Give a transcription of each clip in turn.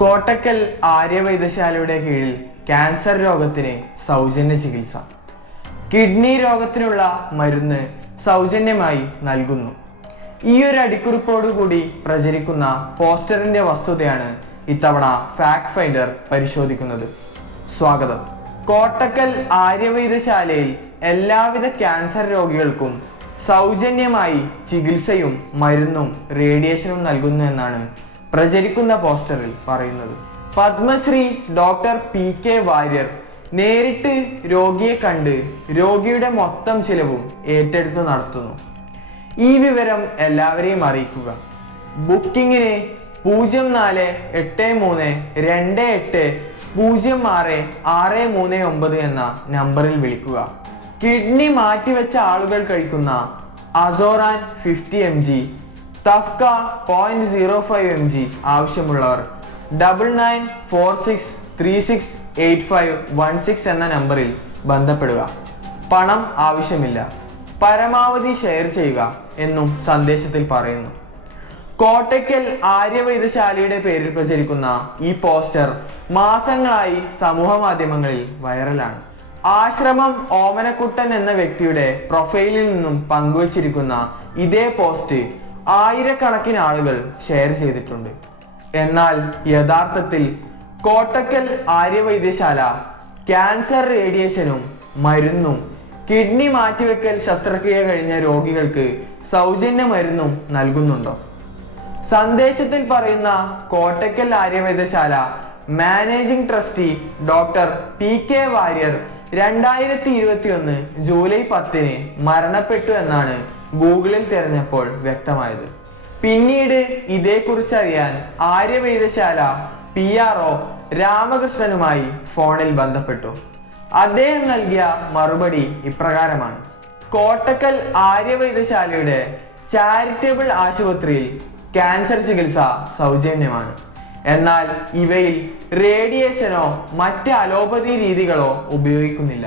കോട്ടക്കൽ ആര്യവൈദ്യശാലയുടെ കീഴിൽ ക്യാൻസർ രോഗത്തിന് സൗജന്യ ചികിത്സ. കിഡ്നി രോഗത്തിനുള്ള മരുന്ന് സൗജന്യമായി നൽകുന്നു. ഈ ഒരു അടിക്കുറിപ്പോടുകൂടി പ്രചരിക്കുന്ന പോസ്റ്ററിന്റെ വസ്തുതയാണ് ഇത്തവണ ഫാക്ട് ഫൈൻഡർ പരിശോധിക്കുന്നത്. സ്വാഗതം. കോട്ടക്കൽ ആര്യവൈദ്യശാലയിൽ എല്ലാവിധ ക്യാൻസർ രോഗികൾക്കും സൗജന്യമായി ചികിത്സയും മരുന്നും റേഡിയേഷനും നൽകുന്നു എന്നാണ് പ്രചരിക്കുന്ന പോസ്റ്ററിൽ പറയുന്നത്. പത്മശ്രീ ഡോക്ടർ PK വാര്യർ നേരിട്ട് രോഗിയെ കണ്ട് രോഗിയുടെ മൊത്തം ചിലവും ഏറ്റെടുത്ത് നടത്തുന്നു. ഈ വിവരം എല്ലാവരെയും അറിയിക്കുക. ബുക്കിങ്ങിന് 0483280639 എന്ന നമ്പറിൽ വിളിക്കുക. കിഡ്നി മാറ്റിവെച്ച ആളുകൾ കഴിക്കുന്ന അസോറാൻ 50 mg, തഫ്ക 0.05 mg ആവശ്യമുള്ളവർ 9946368516 എന്ന നമ്പറിൽ ബന്ധപ്പെടുക. പണം ആവശ്യമില്ല. പരമാവധി ഷെയർ ചെയ്യുക എന്നും സന്ദേശത്തിൽ പറയുന്നു. കോട്ടക്കൽ ആര്യവൈദ്യശാലയുടെ പേരിൽ പ്രചരിക്കുന്ന ഈ പോസ്റ്റർ മാസങ്ങളായി സമൂഹ മാധ്യമങ്ങളിൽ വൈറലാണ്. ആശ്രമം ഓമനക്കുട്ടൻ എന്ന വ്യക്തിയുടെ പ്രൊഫൈലിൽ നിന്നും പങ്കുവച്ചിരിക്കുന്ന ഇതേ പോസ്റ്റ് ആയിരക്കണക്കിന് ആളുകൾ ഷെയർ ചെയ്തിട്ടുണ്ട്. എന്നാൽ യഥാർത്ഥത്തിൽ കോട്ടക്കൽ ആര്യവൈദ്യശാല ക്യാൻസർ റേഡിയേഷനും മരുന്നും കിഡ്നി മാറ്റിവെക്കൽ ശസ്ത്രക്രിയ കഴിഞ്ഞ രോഗികൾക്ക് സൗജന്യ മരുന്നും നൽകുന്നുണ്ടോ? സന്ദേശത്തിൽ പറയുന്ന Kottakkal Arya Vaidya Sala managing trustee doctor PK Warrier 2021 July 10 മരണപ്പെട്ടു എന്നാണ് ഗൂഗിളിൽ തിരഞ്ഞപ്പോൾ വ്യക്തമായത്. പിന്നീട് ഇതേക്കുറിച്ച് അറിയാൻ ആര്യവൈദ്യശാല PRO രാമകൃഷ്ണനുമായി ഫോണിൽ ബന്ധപ്പെട്ടു. അദ്ദേഹം നൽകിയ മറുപടി ഇപ്രകാരമാണ്: കോട്ടക്കൽ ആര്യവൈദ്യശാലയുടെ ചാരിറ്റബിൾ ആശുപത്രിയിൽ ക്യാൻസർ ചികിത്സ സൗജന്യമാണ്. എന്നാൽ ഇവയിൽ റേഡിയേഷനോ മറ്റ് അലോപ്പതി രീതികളോ ഉപയോഗിക്കുന്നില്ല.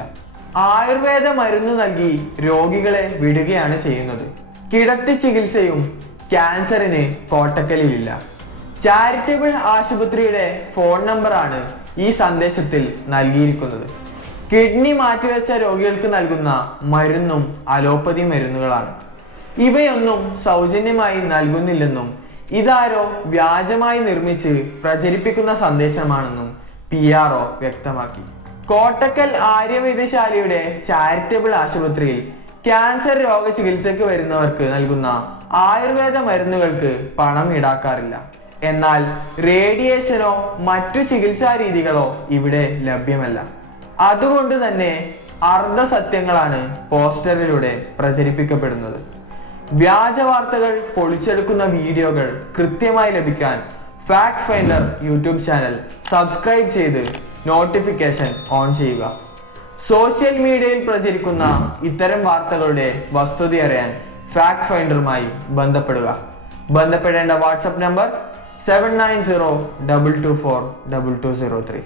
ആയുർവേദ മരുന്ന് നൽകി രോഗികളെ വിടുകയാണ് ചെയ്യുന്നത്. കിടത്തി ചികിത്സയും ക്യാൻസറിന് കോട്ടക്കലിലില്ല. ചാരിറ്റബിൾ ആശുപത്രിയുടെ ഫോൺ നമ്പറാണ് ഈ സന്ദേശത്തിൽ നൽകിയിരിക്കുന്നത്. കിഡ്നി മാറ്റിവെച്ച രോഗികൾക്ക് നൽകുന്ന മരുന്നും അലോപ്പതി മരുന്നുകളാണ്. ഇവയൊന്നും സൗജന്യമായി നൽകുന്നില്ലെന്നും ഇതാരോ വ്യാജമായി നിർമ്മിച്ച് പ്രചരിപ്പിക്കുന്ന സന്ദേശമാണെന്നും PRO വ്യക്തമാക്കി. കോട്ടക്കൽ ആര്യവൈദ്യശാലയുടെ ചാരിറ്റബിൾ ആശുപത്രിയിൽ ക്യാൻസർ രോഗ ചികിത്സയ്ക്ക് വരുന്നവർക്ക് നൽകുന്ന ആയുർവേദ മരുന്നുകൾക്ക് പണം ഈടാക്കാറില്ല. എന്നാൽ റേഡിയേഷനോ മറ്റു ചികിത്സാ രീതികളോ ഇവിടെ ലഭ്യമല്ല. അതുകൊണ്ട് തന്നെ അർദ്ധസത്യങ്ങളാണ് പോസ്റ്ററിലൂടെ പ്രചരിപ്പിക്കപ്പെടുന്നത്. വ്യാജ വാർത്തകൾ പൊളിച്ചെടുക്കുന്ന വീഡിയോകൾ കൃത്യമായി ലഭിക്കാൻ fact finder YouTube channel subscribe ചെയ്ത് നോട്ടിഫിക്കേഷൻ ഓൺ ചെയ്യുക. സോഷ്യൽ മീഡിയയിൽ പ്രചരിക്കുന്ന ഇത്തരം വാർത്തകളുടെ വസ്തുത അറിയാൻ ഫാക്ട് ഫൈൻഡറുമായി ബന്ധപ്പെടുക. ബന്ധപ്പെടേണ്ട വാട്സ്ആപ്പ് നമ്പർ 7902242203.